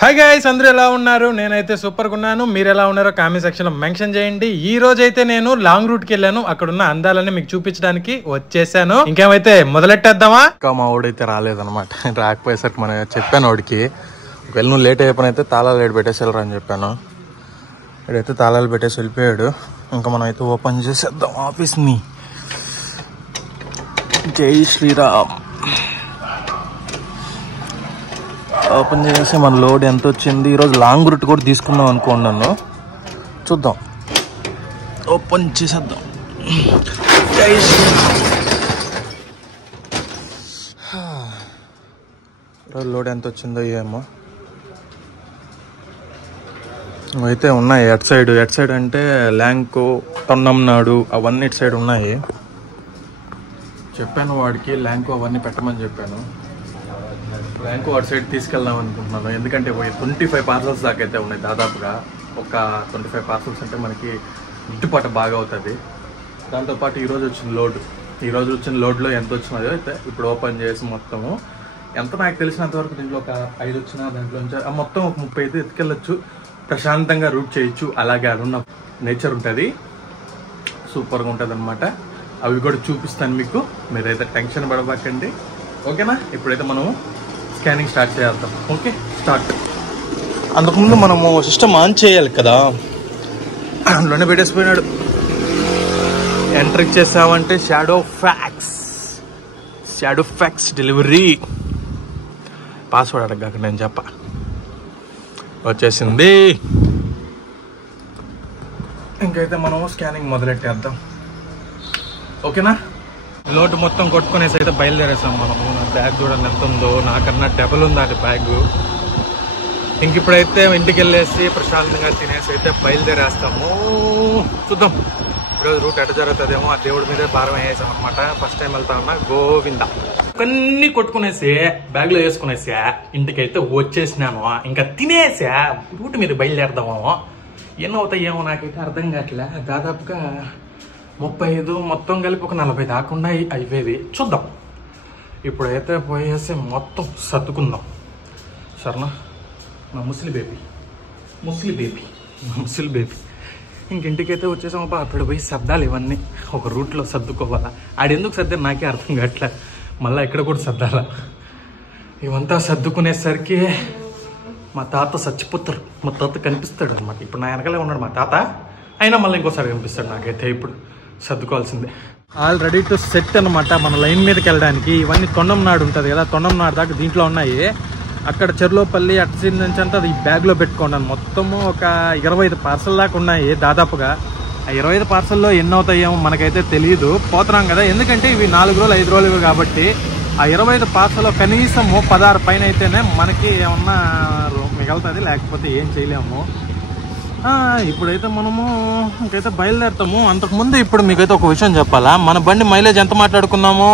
Hi guys, అందరూ ఎలా ఉన్నారు? నేనైతే సూపర్గా ఉన్నాను. మీరు ఎలా ఉన్నారో కామెంట్ సెక్షన్లో మెన్షన్ చేయండి. ఈ రోజు అయితే నేను లాంగ్ రూట్కి వెళ్ళాను. అక్కడ ఉన్న అందాలన్నీ మీకు చూపించడానికి వచ్చేసాను. ఇంకేమైతే మొదలెట్టేద్దామా? ఇంకా మా వాడైతే రాలేదనమాట. రాకపోయేసరికి మనం చెప్పాను వాడికి, ఒకవేళ నువ్వు లేట్ అయిపోయిన అయితే తాళాలు లేట్ పెట్టేసి వెళ్ళరా అని చెప్పాను. ఇక్కడైతే తాళాలు పెట్టేసి వెళ్ళిపోయాడు. ఇంకా మనం అయితే ఓపెన్ చేసేద్దాం ఆఫీస్ని. జై శ్రీరామ్. ఓపెన్ చేసి మన లోడ్ ఎంత వచ్చింది. ఈరోజు లాంగ్ రూట్ కూడా తీసుకుందాం అనుకున్నాను. చూద్దాం, ఓపెన్ చేసేద్దాం. జై శ్రీరామ్. ఈరోజు లోడ్ ఎంత వచ్చిందో ఏమో. అయితే ఉన్నాయి ఎట్ సైడ్ అంటే ల్యాంకో, తొన్నంనాడు అవన్నీ ఇటు సైడ్ ఉన్నాయి. చెప్పాను వాడికి ల్యాంకో అవన్నీ పెట్టమని చెప్పాను. ల్యాంకో అటు సైడ్ తీసుకెళ్దాం అనుకుంటున్నాను. ఎందుకంటే 25 పార్సల్స్ దాకా అయితే ఉన్నాయి. దాదాపుగా ఒక 25 పార్సల్స్ అంటే మనకి గిట్టుబాటు బాగా అవుతుంది. దాంతోపాటు ఈరోజు వచ్చిన లోడ్లో ఎంత వచ్చినదో అయితే ఇప్పుడు ఓపెన్ చేసి మొత్తము ఎంత నాకు తెలిసినంత వరకు దీంట్లో ఒక 5 వచ్చినా దాంట్లో మొత్తం ఒక 30 అయితే ఎత్తుకెళ్ళచ్చు. ప్రశాంతంగా రూట్ చేయొచ్చు. అలాగే అడున్న నేచర్ ఉంటుంది, సూపర్గా ఉంటుంది అనమాట. అవి కూడా చూపిస్తాను మీకు. మీరైతే టెన్షన్ పడబాకండి, ఓకేనా? ఇప్పుడైతే మనము స్కానింగ్ స్టార్ట్ చేద్దాం. Okay, start. అంతకుముందు మనము సిస్టమ్ ఆన్ చేయాలి కదా, అందులోనే పెట్టేసిపోయినాడు. ఎంటర్ ఇచ్చేసామంటే షాడో ఫ్యాక్స్ డెలివరీ. పాస్వర్డ్ అడగక నేను చెప్ప. వచ్చేసింది. ఇంకైతే మనము స్కానింగ్ మొదలెట్టేద్దాం, ఓకేనా? లోటు మొత్తం కొట్టుకునేసి అయితే బయలుదేరేసాం మనము. నా బ్యాగ్ కూడా ఎంత ఉందో, నాకన్నా డబుల్ ఉంది అది బ్యాగ్. ఇంక ఇప్పుడైతే ఇంటికి వెళ్ళేసి ప్రశాంతంగా తినేసి అయితే బయలుదేరేస్తాము. చూద్దాం ఈరోజు రూట్ ఎట జరుగుతుందేమో. ఆ దేవుడి మీదే భారం వేసాం అనమాట. ఫస్ట్ టైం వెళ్తా ఉన్నా. గోవింద. అన్నీ కొట్టుకునేసి బ్యాగ్లో వేసుకునేసి ఇంటికైతే వచ్చేసినాను. ఇంకా తినేసా రూట్ మీద బయలుదేరదాము. ఎన్నో అవుతాయేమో నాకైతే అర్థం కావట్లే. దాదాపుగా 35 మొత్తం కలిపి ఒక 40 దాకుండా అయిపోయేది. చూద్దాం. ఇప్పుడైతే పోయేసి మొత్తం సర్దుకుందాం, సరేనా? నా ముసలి బేబీ ఇంకింటికైతే వచ్చేసాం. అప్పుడు పోయి శబ్దాలు ఇవన్నీ ఒక రూట్లో సర్దుకోవాలా. ఆడెందుకు సర్దారు నాకే అర్థం కావట్లే. మళ్ళీ ఇక్కడ కూడా సర్దాలా. ఇవంతా సర్దుకునేసరికి మా తాత చచ్చిపోతారు. మా తాత కనిపిస్తాడు అనమాట. ఇప్పుడు నా వెనకాలే ఉన్నాడు మా తాత. అయినా మళ్ళీ ఇంకోసారి కనిపిస్తాడు నాకైతే. ఇప్పుడు సర్దుకోవాల్సిందే. ఆల్ రెడీ టు సెట్ అనమాట. మన లైన్ మీదకి వెళ్ళడానికి. ఇవన్నీ తొండంనాడు ఉంటుంది కదా, తొండంనాడు దాకా దీంట్లో ఉన్నాయి. అక్కడ చెర్లోపల్లి అటు సైడ్ నుంచి అంతా అది బ్యాగ్లో పెట్టుకున్నాను. మొత్తము ఒక 25 పార్సల్ దాకా ఉన్నాయి దాదాపుగా. ఆ 25 పార్సల్లో ఎన్ని అవుతాయేమో మనకైతే తెలియదు. పోతున్నాం కదా, ఎందుకంటే ఇవి 4 రోజులు 5 రోజులు కాబట్టి ఆ 25 పార్సల్లో కనీసము 16 పైన అయితేనే మనకి ఏమన్నా మిగులుతుంది, లేకపోతే ఏం చేయలేము. ఇప్పుడైతే మనము ఇంకైతే బయలుదేరుతాము. అంతకుముందు ఇప్పుడు మీకైతే ఒక విషయం చెప్పాలా. మన బండి మైలేజ్ ఎంత మాట్లాడుకున్నాము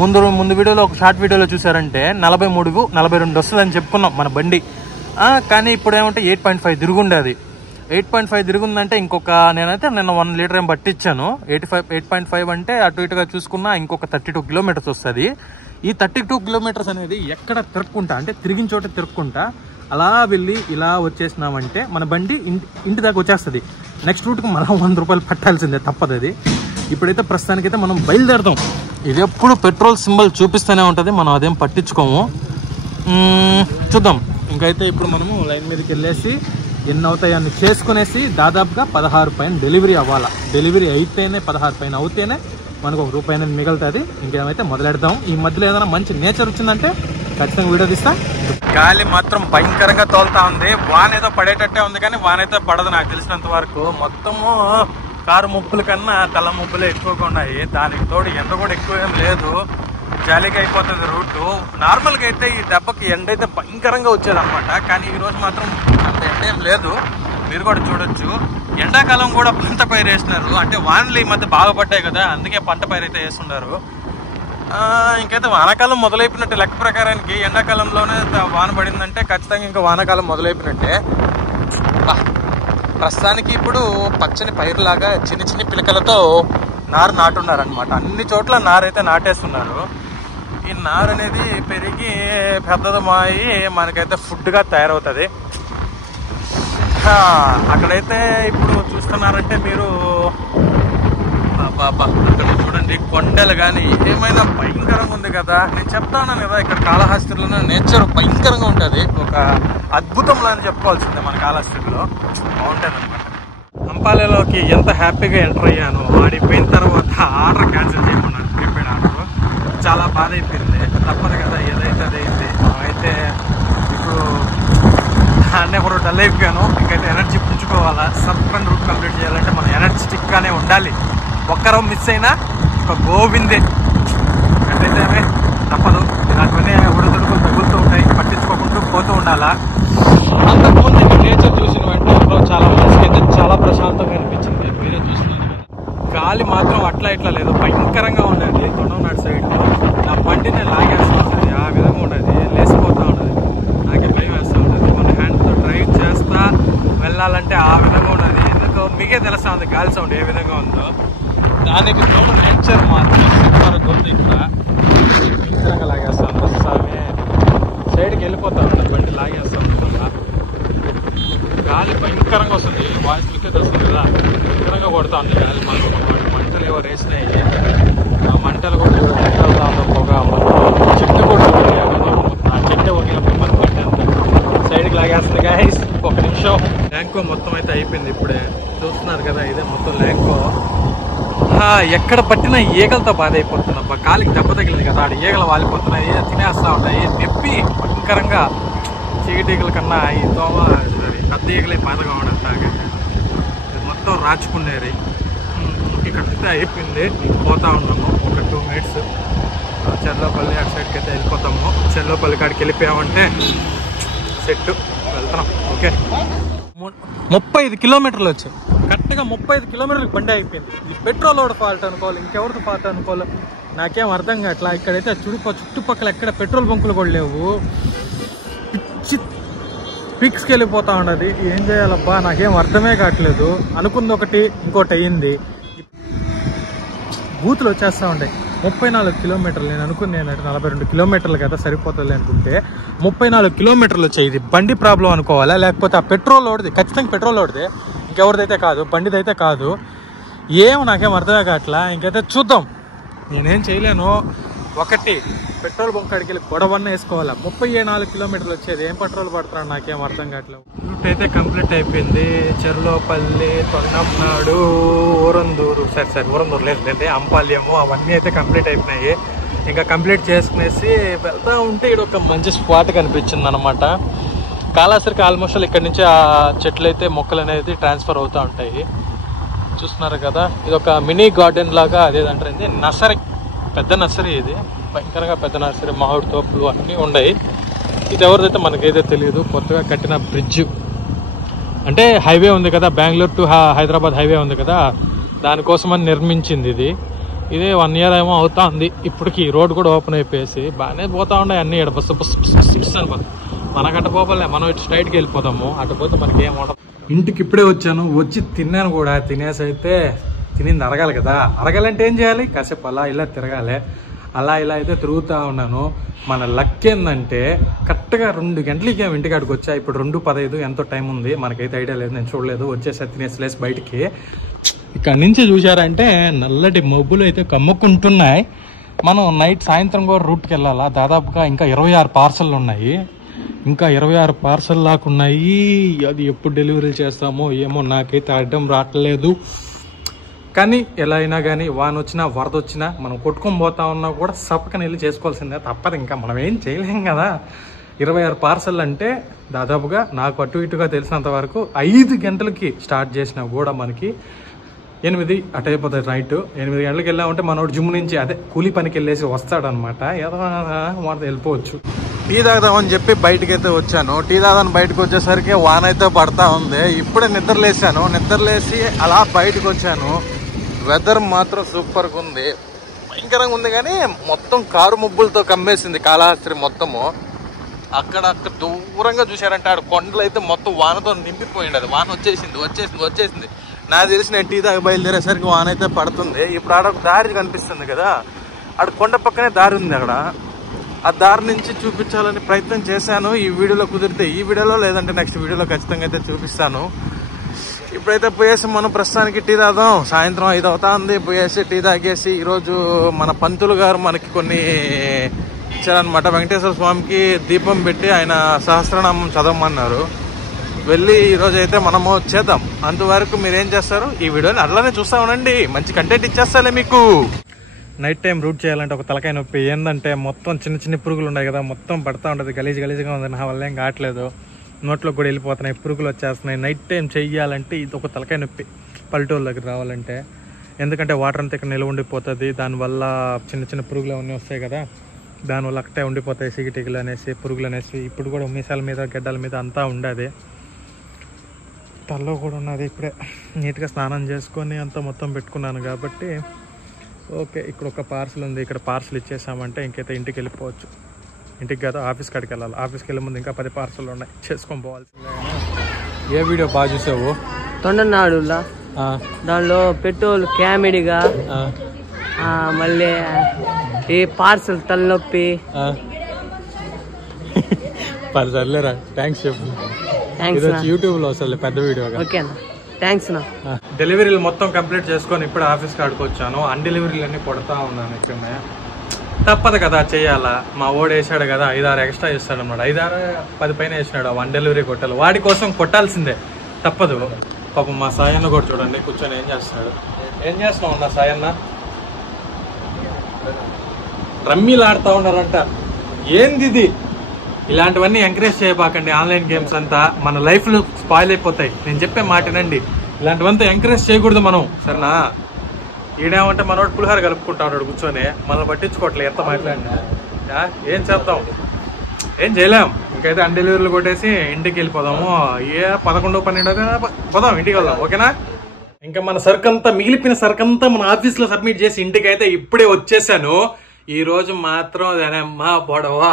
ముందు వీడియోలో, ఒక షార్ట్ వీడియోలో చూసారంటే 43, 42 వస్తుంది అని చెప్పుకున్నాం మన బండి. కానీ ఇప్పుడు ఏమంటే 8.5 తిరుగుండేది. 8.5 తిరుగుందంటే ఇంకొక నేనైతే నిన్న 1 లీటర్ ఏం పట్టించాను. 8.5 అంటే అటు ఇటుగా చూసుకున్నా ఇంకొక 32 కిలోమీటర్స్ వస్తుంది. ఈ 32 కిలోమీటర్స్ అనేది ఎక్కడ తిరుక్కుంటా అంటే తిరిగిన చోట తిరుక్కుంటా అలా వెళ్ళి ఇలా వచ్చేసినామంటే మన బండి ఇంటి దాకా వచ్చేస్తుంది. నెక్స్ట్ రూట్కి మనం 100 రూపాయలు పట్టాల్సిందే, తప్పదు అది. ఇప్పుడైతే ప్రస్తుతానికైతే మనం బయలుదేరదాం. ఇది ఎప్పుడు పెట్రోల్ సింబల్ చూపిస్తూనే ఉంటుంది, మనం అదేం పట్టించుకోము. చూద్దాం. ఇంకైతే ఇప్పుడు మనము లైన్ మీదకి వెళ్ళేసి ఎన్ని అవుతాయని చేసుకునేసి దాదాపుగా 16 పైన డెలివరీ అవ్వాలా. డెలివరీ అయితేనే 16 పైన అవుతేనే మనకు 1 రూపాయి అనేది మిగులుతుంది. ఇంకేమైతే మొదలెడదాం. ఈ మధ్యలో ఏదైనా మంచి నేచర్ వచ్చిందంటే ఖచ్చితంగా వీడియో తీస్తా. గాలి మాత్రం భయంకరంగా తోలుతా ఉంది. వాన ఏదో పడేటట్టే ఉంది కానీ వాన అయితే పడదు నాకు తెలిసినంత వరకు. మొత్తము కారు ముప్పుల కన్నా తల ముప్పులే ఎక్కువగా ఉన్నాయి. దానికి తోడు ఎండ కూడా ఎక్కువ ఏం లేదు, జాలీగా అయిపోతుంది రూటు. నార్మల్గా అయితే ఈ దెబ్బకి ఎండ అయితే భయంకరంగా వచ్చేదన్నమాట. కానీ ఈ రోజు మాత్రం అంత ఎండ ఏం లేదు. మీరు కూడా చూడొచ్చు. ఎండాకాలం కూడా పంట పైరు వేస్తున్నారు. అంటే వానలు ఈ మధ్య బాగా పడ్డాయి కదా, అందుకే పంట పైరు అయితే వేస్తున్నారు. ఇంకైతే వానాకాలం మొదలైపోయినట్టే లెక్క ప్రకారానికి. ఎండాకాలంలోనే వాన పడిందంటే ఖచ్చితంగా ఇంకా వానాకాలం మొదలైపోయినట్టే. ప్రస్తుతానికి ఇప్పుడు పచ్చని పైరులాగా చిన్న పిలకలతో నారు నాటున్నారనమాట. అన్ని చోట్ల నారైతే నాటేస్తున్నారు. ఈ నారు అనేది పెరిగి పెద్దదమాయి మనకైతే ఫుడ్గా తయారవుతుంది. అక్కడైతే ఇప్పుడు చూస్తున్నారంటే మీరు అక్కడ చూడండి కొండలు కానీ ఏమైనా భయంకరంగా ఉంది కదా. నేను చెప్తా ఉన్నాను కదా, ఇక్కడ కాళహస్తిలోనే నేచర్ భయంకరంగా ఉంటుంది. ఒక అద్భుతంలా అని చెప్పుకోవాల్సిందే మన కాళహస్తిలో. బాగుంటుంది అనమాట. అంపాలలోకి ఎంత హ్యాపీగా ఎంటర్ అయ్యాను. ఆడిపోయిన తర్వాత ఆర్డర్ క్యాన్సిల్ చేయమన్నాను, ప్రీపెయిడ్ ఆర్డర్. చాలా బాధ అయిపోయింది. తప్పదు కదా, ఏదైతే అదైంది. అయితే ఇప్పుడు అన్నీ కూడా డల్ అయిపోయాను. ఇంకైతే ఎనర్జీ పుంజుకోవాలా. సబ్కండ్ రూట్ కంప్లీట్ చేయాలంటే మనం ఎనర్జెటిక్గానే ఉండాలి. ఒక్కరో మిస్ అయినా ఒక గోవిందే. ఎట్లయితే తప్పదు. ఇలాంటివన్నీ ఉడుదుడుకులు తగులుతూ ఉంటాయి, పట్టించుకోకుండా పోతూ ఉండాలా. అంతకుముందు ఇక్కడ నేచర్ చూసిన వెంటనే చాలా మనసుకి అయితే చాలా ప్రశాంతంగా అనిపించింది. మీరే చూస్తున్నారు కదా, గాలి మాత్రం అట్లా ఇట్లా లేదు, భయంకరంగా ఉండేది. తొండనాడు సైడ్లో నా బండిని లాగేస్తూ ఉంటుంది. ఆ విధంగా ఉండేది, లేసిపోతూ ఉండదు. నాకే భయం వేస్తూ ఉంటుంది. మన హ్యాండ్తో డ్రైవ్ చేస్తా వెళ్ళాలంటే ఆ విధంగా ఉండదు. ఎందుకో మీకే తెలుస్తా ఉంది గాలి సౌండ్ ఏ విధంగా ఉందో. దానికి తోడు నేచర్ మాత్రం సూపర్గా ఉంది. ఇక్కడ భయంకరంగా లాగేస్తా ఉంది. వస్తామే సైడ్కి వెళ్ళిపోతా ఉంటుంది, బండి లాగేస్తా ఉంటుంది. గాలి భయంకరంగా వస్తుంది. వాయిస్ మీకే తెలుస్తుంది కదా, భయంకరంగా కొడతా ఉంది గాలి. మంటలు ఏవో రేసినాయి. ఆ మంటలు కూడా వెళ్తా ఉంది. పొగ చెట్టు కూడా ఆ చెట్టు ఒకేలా మన పట్టి అంతా సైడ్కి లాగేస్తుంది. గాయస్ ఒక నిమిషం. ల్యాంకో మొత్తం అయితే అయిపోయింది. ఇప్పుడే చూస్తున్నారు కదా, ఇదే మొత్తం ల్యాంకో. ఎక్కడ పట్టినా ఈగలతో బాధ అయిపోతున్నా. కాలికి దెబ్బ తగిలింది కదా, ఆడ ఈగలు వాలిపోతున్నాయి, తినేస్తూ ఉంటాయి. నొప్పి భయంకరంగా. చీకటీగల కన్నా ఈ దోమ పెద్ద ఈగలే బాధగా ఉండదు. మొత్తం రాచుకునేది. ఇక్కడ అయిపోయింది. పోతా ఉన్నాము ఒక 2 minutes. చెర్లోపల్లి అటు సైడ్కి అయితే వెళ్ళిపోతాము. చెర్లోపల్లి కాడికి వెళ్ళిపోయామంటే సెట్ వెళ్తున్నాం. ఓకే, 35 కిలోమీటర్లు వచ్చాయి. కరెక్ట్గా 35 కిలోమీటర్లకు బండి అయిపోయింది. ఇది పెట్రోల్ రోడ్ ఫాల్ట్ అనుకోవాలి, ఇంకెవరితో ఫాల్ట్ అనుకోవాలి, నాకేం అర్థం కావట్లా. ఇక్కడైతే చుట్టుపక్కల ఎక్కడ పెట్రోల్ బంకులు కూడా లేవు. పిక్స్కి వెళ్ళిపోతా ఉండదు. ఏం చేయాలబ్బా, నాకేం అర్థమే కావట్లేదు. అనుకుంది ఒకటి, ఇంకోటి అయ్యింది. బూతులు వచ్చేస్తూ ఉంటాయి. 34 కిలోమీటర్లు. నేను అనుకుంది ఏంటంటే 42 కిలోమీటర్లు కదా సరిపోతుంది అనుకుంటే 34 కిలోమీటర్లు వచ్చాయి. ఇది బండి ప్రాబ్లం అనుకోవాలా, లేకపోతే ఆ పెట్రోల్ లోడ్ది? ఖచ్చితంగా పెట్రోల్ లోడ్దే, ఇంకెవరిదైతే కాదు, బండిదైతే కాదు. నాకేం అర్థమే కావట్లా. ఇంకైతే చూద్దాం. నేనేం చేయలేను. ఒకటి పెట్రోల్ బంక్ కాడికి వెళ్ళి గొడవన్న వేసుకోవాలా. 34 కిలోమీటర్లు వచ్చేది. ఏం పెట్రోల్ పడుతున్నాడు నాకేం అర్థం కావట్లేదు. రూట్ అయితే కంప్లీట్ అయిపోయింది. చెర్లోపల్లి, తొండమనాడు, ఊరందూరు, సరే ఊరందూరు లేదు, అంపాల్యము, అవన్నీ అయితే కంప్లీట్ అయిపోయినాయి. ఇంకా కంప్లీట్ చేసుకునేసి వెళ్తా ఉంటే ఇక్కడ ఒక మంచి స్పాట్ కనిపించింది అనమాట. కాళహస్తికి ఆల్మోస్ట్ ఇక్కడ నుంచి ఆ చెట్లు అయితే మొక్కలు అనేది ట్రాన్స్ఫర్ అవుతూ ఉంటాయి. చూస్తున్నారు కదా, ఇది ఒక మినీ గార్డెన్ లాగా. అదేదంటే నర్సరీ, పెద్ద నర్సరీ. ఇది భయంకరంగా పెద్ద నర్సరీ. మామిడి తోపులు అన్నీ ఉన్నాయి. ఇది ఎవరిదైతే మనకైతే తెలియదు. కొత్తగా కట్టిన బ్రిడ్జ్ అంటే హైవే ఉంది కదా, బెంగళూరు టు హైదరాబాద్ హైవే ఉంది కదా, దానికోసమని నిర్మించింది ఇది. 1 year ఏమో అవుతా ఉంది. ఇప్పటికి రోడ్ కూడా ఓపెన్ అయిపోయేసి బాగానే పోతా ఉన్నాయి అన్ని. ఇక్కడ బస్సు అని మనకట్ట పోపలే, మనం ఇటు స్ట్రైట్కి వెళ్ళిపోతాము. అటు పోతే మనకి ఏం ఉండదు. ఇంటికి ఇప్పుడే వచ్చాను, వచ్చి తిన్నాను కూడా. తినేసి అయితే తినింది అరగాలి కదా, అరగాలంటే ఏం చేయాలి, కాసేపు అలా ఇలా తిరగాలి. అలా ఇలా అయితే తిరుగుతూ ఉన్నాను. మన లక్ ఏంటంటే కరెక్ట్గా 2 గంటలకి ఇంటికాడికి వచ్చా. ఇప్పుడు 2:15 ఎంతో టైం ఉంది, మనకైతే ఐడియా లేదు, నేను చూడలేదు. వచ్చేసి తినేసి బయటికి ఇక్కడ నుంచి చూసారంటే నల్లటి మబ్బులు అయితే కమ్ముకుంటున్నాయి. మనం సాయంత్రం కూడా రూట్కి వెళ్ళాలా. దాదాపుగా ఇంకా 26 పార్సల్ ఉన్నాయి. ఇంకా 26 పార్సల్ లాగా ఉన్నాయి. అది ఎప్పుడు డెలివరీ చేస్తామో ఏమో, నాకైతే అడ్డం రావట్లేదు. కానీ ఎలా అయినా కానీ వాన వచ్చినా వరద వచ్చినా మనం కొట్టుకొని పోతా ఉన్నా కూడా సపకని వెళ్ళి చేసుకోవాల్సిందే, తప్పదు. ఇంకా మనం ఏం చేయలేం కదా. 26 పార్సల్ అంటే దాదాపుగా నాకు అటు ఇటుగా తెలిసినంత వరకు 5 గంటలకి స్టార్ట్ చేసినా కూడా మనకి 8 అటు అయిపోతుంది. నైట్ 8 గంటలకు వెళ్ళామంటే మనోడు జిమ్ నుంచి అదే కూలీ పనికి వెళ్ళేసి వస్తాడనమాట. ఏదో వాడితో వెళ్ళిపోవచ్చు. టీ తాగుదామని చెప్పి బయటకు అయితే వచ్చాను. టీ తాగని బయటకు వచ్చేసరికి వాన అయితే పడతా ఉంది. ఇప్పుడే నిద్రలేసాను. నిద్రలేసి అలా బయటకు వచ్చాను. వెదర్ మాత్రం సూపర్గా ఉంది, భయంకరంగా ఉంది. కానీ మొత్తం కారు మబ్బులతో కమ్మేసింది కాళహస్తి మొత్తము. అక్కడ దూరంగా చూసారంటే ఆడ కొండలు అయితే మొత్తం వానతో నింపిపోయింది. అది వాన వచ్చేసింది. నాకు తెలిసి నేను టీ తాగి బయలుదేరేసరికి వాన అయితే పడుతుంది. ఇప్పుడు ఆడ ఒక దారి కనిపిస్తుంది కదా, ఆడ కొండ పక్కనే దారి ఉంది. అక్కడ ఆ దారి నుంచి చూపించాలని ప్రయత్నం చేశాను. ఈ వీడియోలో కుదిరితే ఈ వీడియోలో, లేదంటే నెక్స్ట్ వీడియోలో ఖచ్చితంగా అయితే చూపిస్తాను. ఇప్పుడైతే పోయేసి మనం ప్రస్తుతానికి టీ తాగుదాం. సాయంత్రం 5 అవుతుంది. పోయేసి టీ తాగేసి ఈరోజు మన పంతులు గారు మనకి కొన్ని ఇచ్చారనమాట. వెంకటేశ్వర స్వామికి దీపం పెట్టి ఆయన సహస్రనామం చదవమన్నారు. వెళ్ళి ఈరోజు అయితే మనము చేద్దాం. అంతవరకు మీరేం చేస్తారు, ఈ వీడియోని అట్లానే చూస్తా ఉండండి. మంచి కంటెంట్ ఇచ్చేస్తాలే మీకు. నైట్ టైం రూట్ చేయాలంటే ఒక తలకాయ నొప్పి. ఏంటంటే మొత్తం చిన్న చిన్న పురుగులు ఉన్నాయి కదా, మొత్తం పడతా ఉంటుంది. గలీజ్గా ఉంది. నా వల్ల ఏం కావట్లేదు. నోట్లో కూడా వెళ్ళిపోతున్నాయి, పురుగులు వచ్చేస్తున్నాయి. నైట్ టైం చెయ్యాలంటే ఇది ఒక తలకాయ నొప్పి పల్లెటూరు దగ్గర రావాలంటే. ఎందుకంటే వాటర్ అంతా ఇక్కడ నిల్వ ఉండిపోతుంది. దానివల్ల చిన్న చిన్న పురుగులు అవన్నీ వస్తాయి కదా, దానివల్ల అక్కడే ఉండిపోతాయి సిగిటికలు అనేసి, పురుగులు అనేసి. ఇప్పుడు కూడా మీసాల మీద గడ్డల మీద అంతా ఉండేది, తల్లో కూడా ఉన్నది. ఇప్పుడే నీట్గా స్నానం చేసుకొని అంతా మొత్తం పెట్టుకున్నాను కాబట్టి ఓకే. ఇక్కడ ఒక పార్సల్ ఉంది, ఇక్కడ పార్సల్ ఇచ్చేసామంటే ఇంకైతే ఇంటికి వెళ్ళిపోవచ్చు. ఇంటికి కాదు, ఆఫీస్ కాడికి వెళ్ళాలి. ఆఫీస్కి వెళ్ళే ముందు ఇంకా 10 పార్సల్ ఉన్నాయి, చేసుకొని పోవాల్సిందే. ఏ వీడియో బాగా చూసావు? తొండనాడులా దానిలో పెట్రోల్ క్యామిడిగా, మళ్ళీ ఈ పార్సల్ తలనొప్పి. సర్లేరా, థ్యాంక్స్ చెప్పు. యూట్యూబ్ లో అసలు పెద్ద వీడియో. ఓకేనా, థ్యాంక్స్. డెలివరీలు మొత్తం కంప్లీట్ చేసుకొని ఇప్పుడు ఆఫీస్ కాడికి వచ్చాను. అన్డెలివరీలు అన్ని కొడతా ఉన్నాను. ఇక్కడనే తప్పదు కదా, చెయ్యాలా. మా ఓడు వేసాడు కదా, 5-6 ఎక్స్ట్రా ఇస్తాడు అన్నమాట. 5-10 పైన వేసినాడు. 1 డెలివరీ కొట్టాలి, వాడి కోసం కొట్టాల్సిందే, తప్పదు. పాపం మా సాయన్న కూడా చూడండి కూర్చొని ఏం చేస్తున్నాడు. ఏం చేస్తున్నావు అన్న సాయన్న? రమ్మీలు ఆడుతూ ఉన్నారంట. ఏంది ఇది? ఇలాంటివన్నీ ఎంకరేజ్ చేయబాకండి. ఆన్లైన్ గేమ్స్ అంతా మన లైఫ్లో స్పాయిల్ అయిపోతాయి. నేను చెప్పే మాటనండి, ఇలాంటివంతా ఎంకరేజ్ చేయకూడదు మనం, సరేనా? ఈడేమంటే మనోడు పులిహార కలుపుకుంటా ఉన్నాడు కూర్చొని, మనల్ని పట్టించుకోవట్లేదు ఎంత మాట్లాడినా. ఏం చేద్దాం, ఏం చేయలేం. ఇంకైతే అన్డెలివరీలు కొట్టేసి ఇంటికి వెళ్ళిపోదాము. 11-12 పోదాం, ఇంటికి వెళ్దాం. ఓకేనా? ఇంకా మన సరుకంతా, మిగిలిపోయిన సరుకంతా మన ఆఫీస్లో సబ్మిట్ చేసి ఇంటికి అయితే ఇప్పుడే వచ్చేసాను. ఈ రోజు మాత్రం మా బొడవా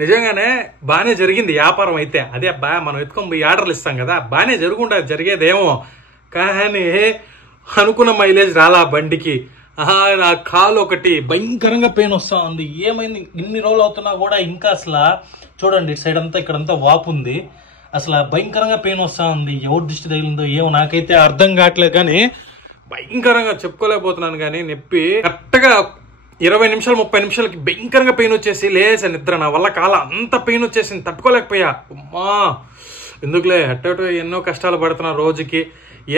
నిజంగానే బాగానే జరిగింది వ్యాపారం అయితే. అదే మనం ఎత్తుకొని పోయి ఆర్డర్లు ఇస్తాం కదా, బాగానే జరుగుండదు, జరిగేదేమో. కానీ అనుకున్న మైలేజ్ రాలా బండికి. నా కాలు ఒకటి భయంకరంగా పెయిన్ వస్తా ఉంది. ఏమైంది, ఇన్ని రోజులు అవుతున్నా కూడా ఇంకా అసలు చూడండి, సైడ్ అంతా ఇక్కడంతా వాపు ఉంది. అసలు భయంకరంగా పెయిన్ వస్తా ఉంది. ఎవరు దృష్టి తగిలిందో ఏమో నాకైతే అర్థం కావట్లేదు. కానీ భయంకరంగా చెప్పుకోలేకపోతున్నాను. కానీ నొప్పి కరెక్ట్గా 20 నిమిషాలు 30 నిమిషాలకి భయంకరంగా పెయిన్ వచ్చేసి లేసా నిద్ర. నా వల్ల కాల అంత పెయిన్ వచ్చేసింది, తట్టుకోలేకపోయా. అమ్మా ఎందుకులే, అట్టో ఎన్నో కష్టాలు పడుతున్నా రోజుకి.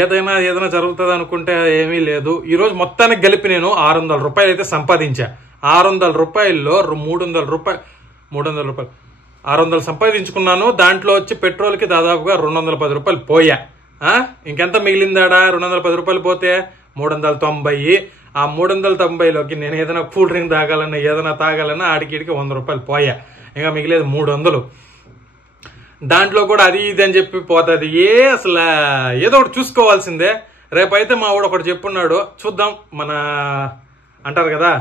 ఏదైనా జరుగుతుంది అనుకుంటే ఏమీ లేదు. ఈరోజు మొత్తానికి కలిపి నేను 600 రూపాయలు అయితే సంపాదించా. 600 రూపాయల్లో 300 రూపాయలు 600 సంపాదించుకున్నాను. దాంట్లో వచ్చి పెట్రోల్కి దాదాపుగా 210 రూపాయలు పోయా. ఇంకెంత మిగిలిందాడా? 210 రూపాయలు పోతే 390. ఆ 390లోకి నేను ఏదైనా కూల్ డ్రింక్ తాగాలన్నా, ఏదైనా తాగాలన్నా ఆడికిడికి 100 రూపాయలు పోయా. ఇంకా మిగిలేదు 300. దాంట్లో కూడా అది ఇది అని చెప్పి పోతుంది. అసలు ఏదో ఒకటి చూసుకోవాల్సిందే. రేపైతే మా వాడు ఒకటి చెప్పున్నాడు, చూద్దాం. మన అంటారు కదా,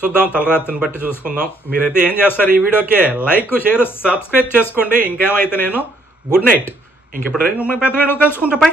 చూద్దాం, తలరాత్రిని బట్టి చూసుకుందాం. మీరైతే ఏం చేస్తారు, ఈ వీడియోకే లైక్, షేర్, సబ్స్క్రైబ్ చేసుకోండి. ఇంకేమైతే నేను గుడ్ నైట్. ఇంకెప్పుడు పెద్ద వీడియో కలుసుకుంటా. పై